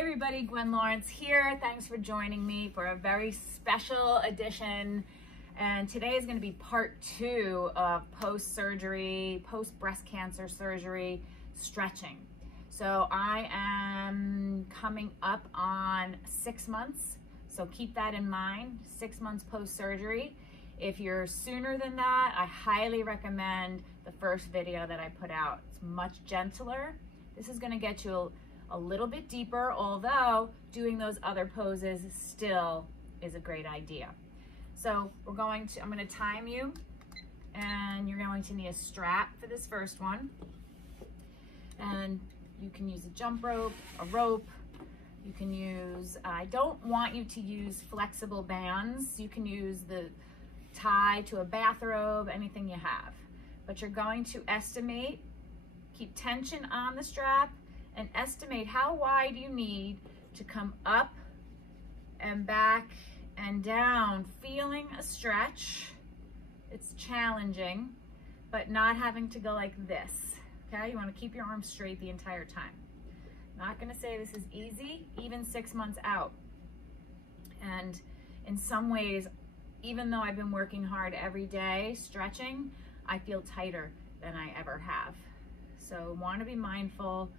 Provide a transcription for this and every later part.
everybody, Gwen Lawrence here. Thanks for joining me for a very special edition. And today is going to be part 2 of post-surgery, post-breast cancer surgery stretching. So I am coming up on 6 months. So keep that in mind, 6 months post-surgery. If you're sooner than that, I highly recommend the first video that I put out. It's much gentler. This is going to get you a little bit deeper, although doing those other poses still is a great idea. So I'm going to time you, and you're going to need a strap for this first one. And you can use a jump rope, a rope. You can use, I don't want you to use flexible bands. You can use the tie to a bathrobe, anything you have. But you're going to estimate, keep tension on the strap, and estimate how wide you need to come up and back and down, feeling a stretch. It's challenging, but not having to go like this, okay? You wanna keep your arms straight the entire time. Not gonna say this is easy, even 6 months out. And in some ways, even though I've been working hard every day, stretching, I feel tighter than I ever have. So wanna be mindful.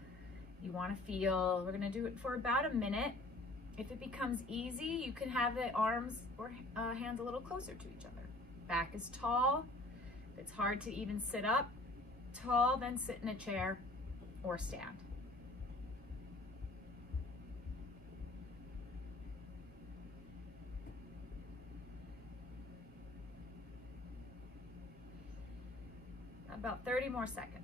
You want to feel, we're going to do it for about a minute. If it becomes easy, you can have the arms or hands a little closer to each other. Back is tall. If it's hard to even sit up tall, then sit in a chair or stand. About 30 more seconds.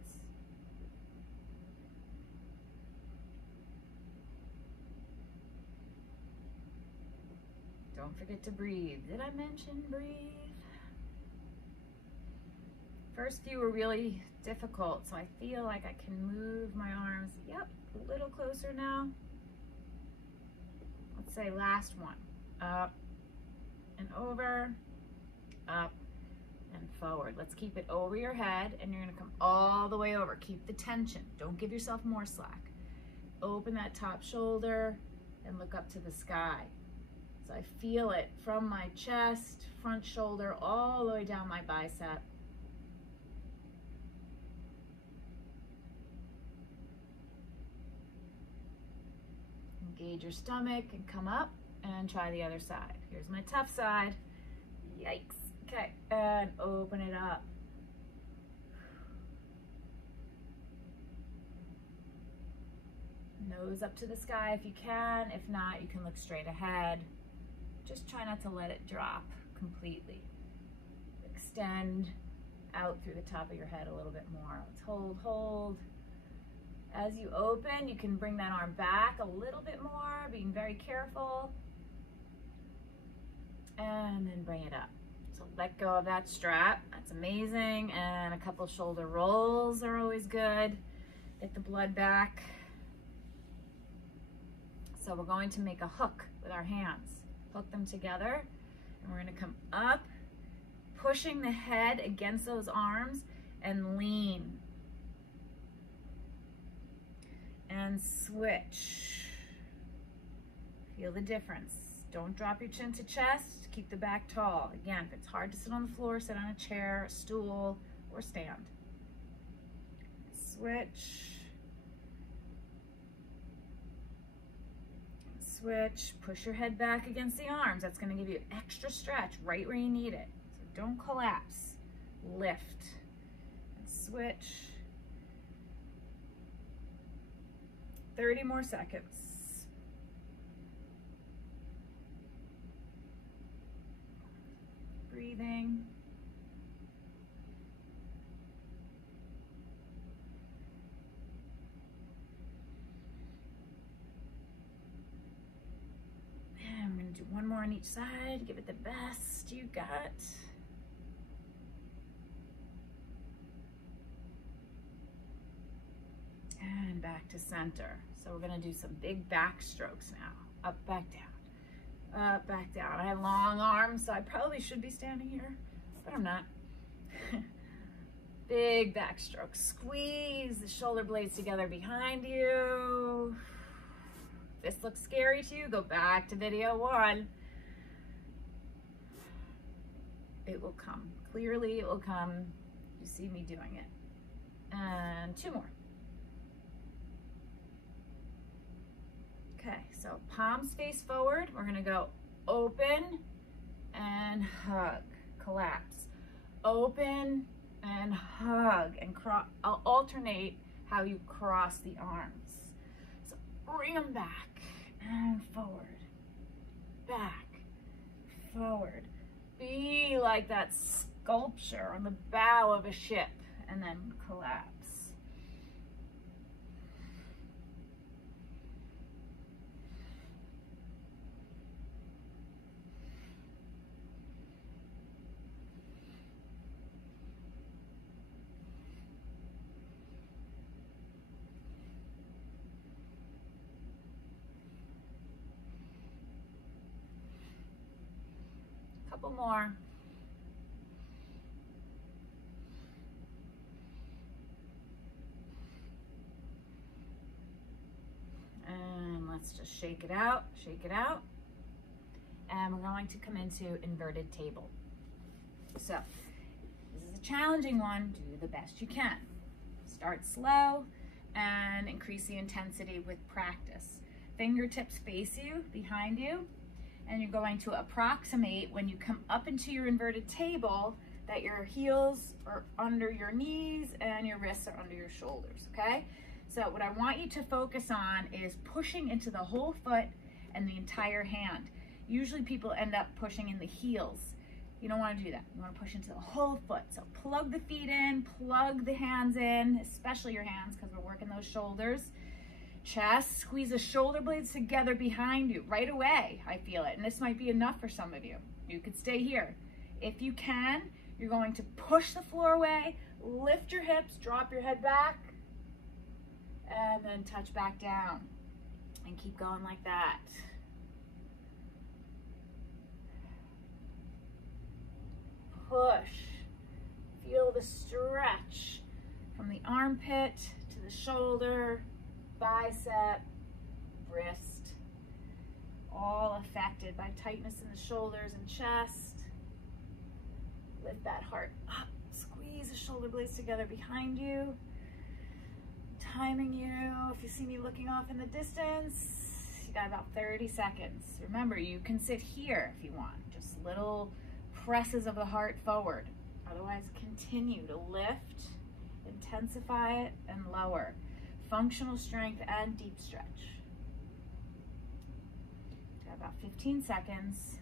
Don't forget to breathe. Did I mention breathe? First few were really difficult, so I feel like I can move my arms. Yep, a little closer now. Let's say last one. Up and over, up and forward. Let's keep it over your head, and you're gonna come all the way over. Keep the tension. Don't give yourself more slack. Open that top shoulder and look up to the sky. So I feel it from my chest, front shoulder, all the way down my bicep. Engage your stomach and come up and try the other side. Here's my tough side. Yikes. Okay, and open it up. Nose up to the sky if you can. If not, you can look straight ahead. Just try not to let it drop completely. Extend out through the top of your head a little bit more. Let's hold. As you open, you can bring that arm back a little bit more, being very careful. And then bring it up. So let go of that strap. That's amazing. And a couple shoulder rolls are always good. Get the blood back. So we're going to make a hook with our hands. Hook them together, and we're going to come up, pushing the head against those arms, and lean. And switch. Feel the difference. Don't drop your chin to chest. Keep the back tall. Again, if it's hard to sit on the floor, sit on a chair, a stool, or stand. Switch. Switch, push your head back against the arms. That's going to give you extra stretch right where you need it. So don't collapse. Lift and switch. 30 more seconds. Breathing. I'm going to do one more on each side. Give it the best you got. And back to center. So we're going to do some big back strokes now. Up, back, down. Up, back, down. I have long arms, so I probably should be standing here, but I'm not. Big backstroke. Squeeze the shoulder blades together behind you. If this looks scary to you, go back to video 1. It will come. Clearly, it will come. You see me doing it. And 2 more. Okay, so palms face forward. We're gonna go open and hug, collapse. Open and hug, and I'll alternate how you cross the arms. So bring them back and forward, back, forward. Be like that sculpture on the bow of a ship, and then collapse. Couple more. And let's just shake it out, shake it out. And we're going to come into inverted table. So this is a challenging one. Do the best you can. Start slow and increase the intensity with practice. Fingertips face you, behind you. And you're going to approximate when you come up into your inverted table that your heels are under your knees and your wrists are under your shoulders, okay? So what I want you to focus on is pushing into the whole foot and the entire hand. Usually people end up pushing in the heels. You don't want to do that. You want to push into the whole foot. So plug the feet in, plug the hands in, especially your hands because we're working those shoulders. Chest, squeeze the shoulder blades together behind you right away. I feel it. And this might be enough for some of you. You could stay here. If you can, you're going to push the floor away, lift your hips, drop your head back, and then touch back down. And keep going like that. Push. Feel the stretch from the armpit to the shoulder, bicep, wrist, all affected by tightness in the shoulders and chest. Lift that heart up, squeeze the shoulder blades together behind you. Timing you, if you see me looking off in the distance, you got about 30 seconds. Remember, you can sit here if you want, just little presses of the heart forward. Otherwise, continue to lift, intensify it, and lower. Functional strength and deep stretch. Got about 15 seconds.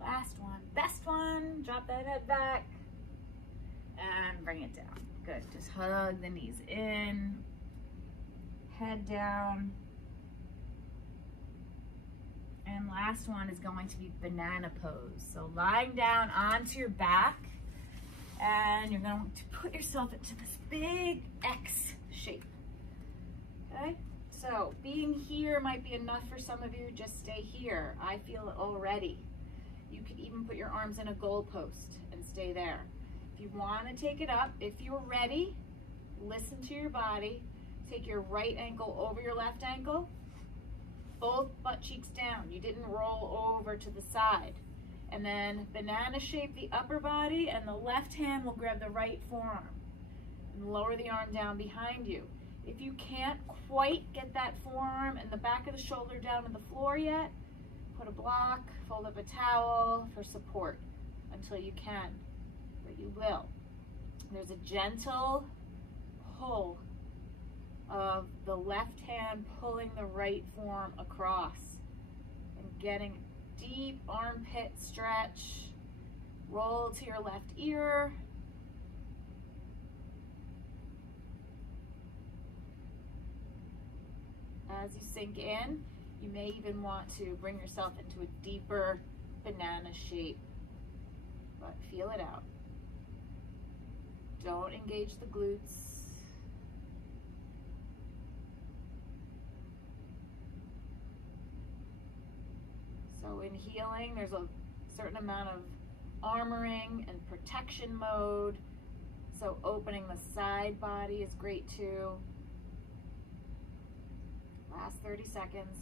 Last one, best one. Drop that head back and bring it down. Good, just hug the knees in, head down. And last one is going to be banana pose. So lying down onto your back, and you're going to put yourself into this big X shape, okay? So being here might be enough for some of you. Just stay here. I feel it already. You could even put your arms in a goalpost and stay there. If you want to take it up, if you're ready, listen to your body. Take your right ankle over your left ankle. Both butt cheeks down. You didn't roll over to the side. And then banana shape the upper body, and the left hand will grab the right forearm and lower the arm down behind you. If you can't quite get that forearm and the back of the shoulder down on the floor yet, put a block, fold up a towel for support until you can, but you will. There's a gentle pull of the left hand pulling the right forearm across and getting deep armpit stretch. Roll to your left ear. As you sink in, you may even want to bring yourself into a deeper banana shape, but feel it out. Don't engage the glutes. So in healing, there's a certain amount of armoring and protection mode. So opening the side body is great too. Last 30 seconds.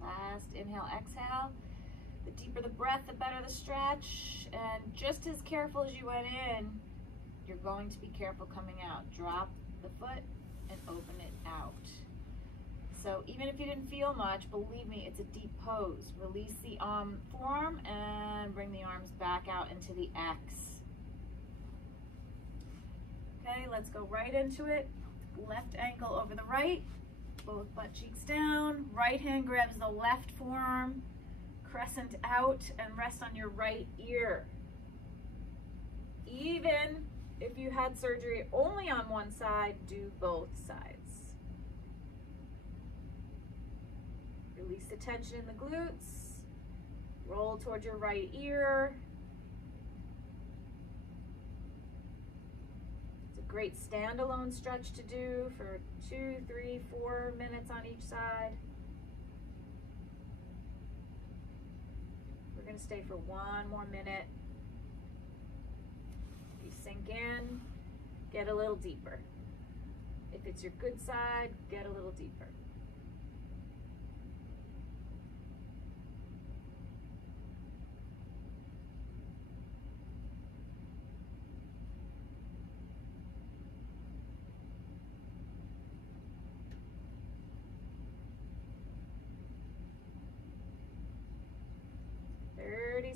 Last inhale, exhale. The deeper the breath, the better the stretch. And just as careful as you went in, you're going to be careful coming out. Drop the foot and open it out. So even if you didn't feel much, believe me, it's a deep pose. Release the forearm and bring the arms back out into the X. Okay, let's go right into it. Left ankle over the right, both butt cheeks down. Right hand grabs the left forearm, crescent out, and rest on your right ear. Even if you had surgery only on one side, do both sides. Release the tension in the glutes. Roll towards your right ear. It's a great standalone stretch to do for 2, 3, 4 minutes on each side. We're going to stay for 1 more minute. You sink in, get a little deeper. If it's your good side, get a little deeper.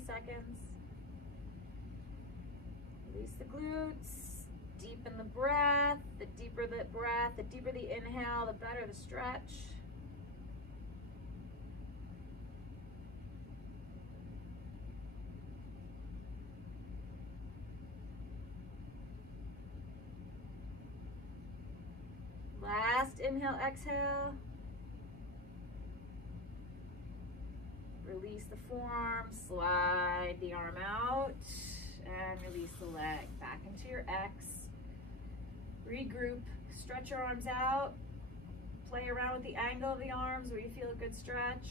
Seconds. Release the glutes, deepen the breath. The deeper the breath, the deeper the inhale, the better the stretch. Last inhale, exhale. Release the forearm, slide the arm out, and release the leg back into your X. Regroup, stretch your arms out, play around with the angle of the arms where you feel a good stretch.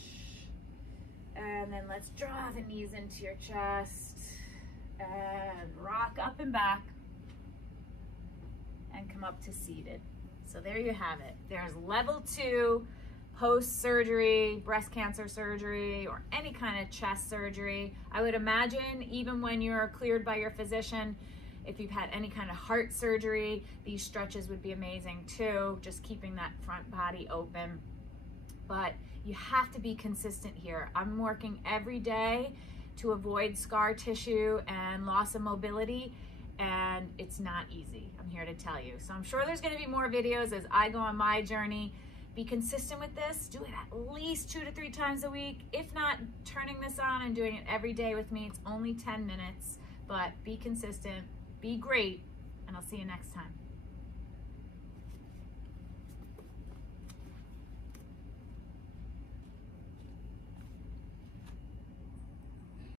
And then let's draw the knees into your chest and rock up and back and come up to seated. So there you have it. There's level 2 post-surgery, breast cancer surgery, or any kind of chest surgery. I would imagine even when you're cleared by your physician, if you've had any kind of heart surgery, these stretches would be amazing too, just keeping that front body open. But you have to be consistent here. I'm working every day to avoid scar tissue and loss of mobility, and it's not easy, I'm here to tell you. So I'm sure there's gonna be more videos as I go on my journey. Be consistent with this. Do it at least 2 to 3 times a week. If not, turning this on and doing it every day with me. It's only 10 minutes, but be consistent, be great, and I'll see you next time.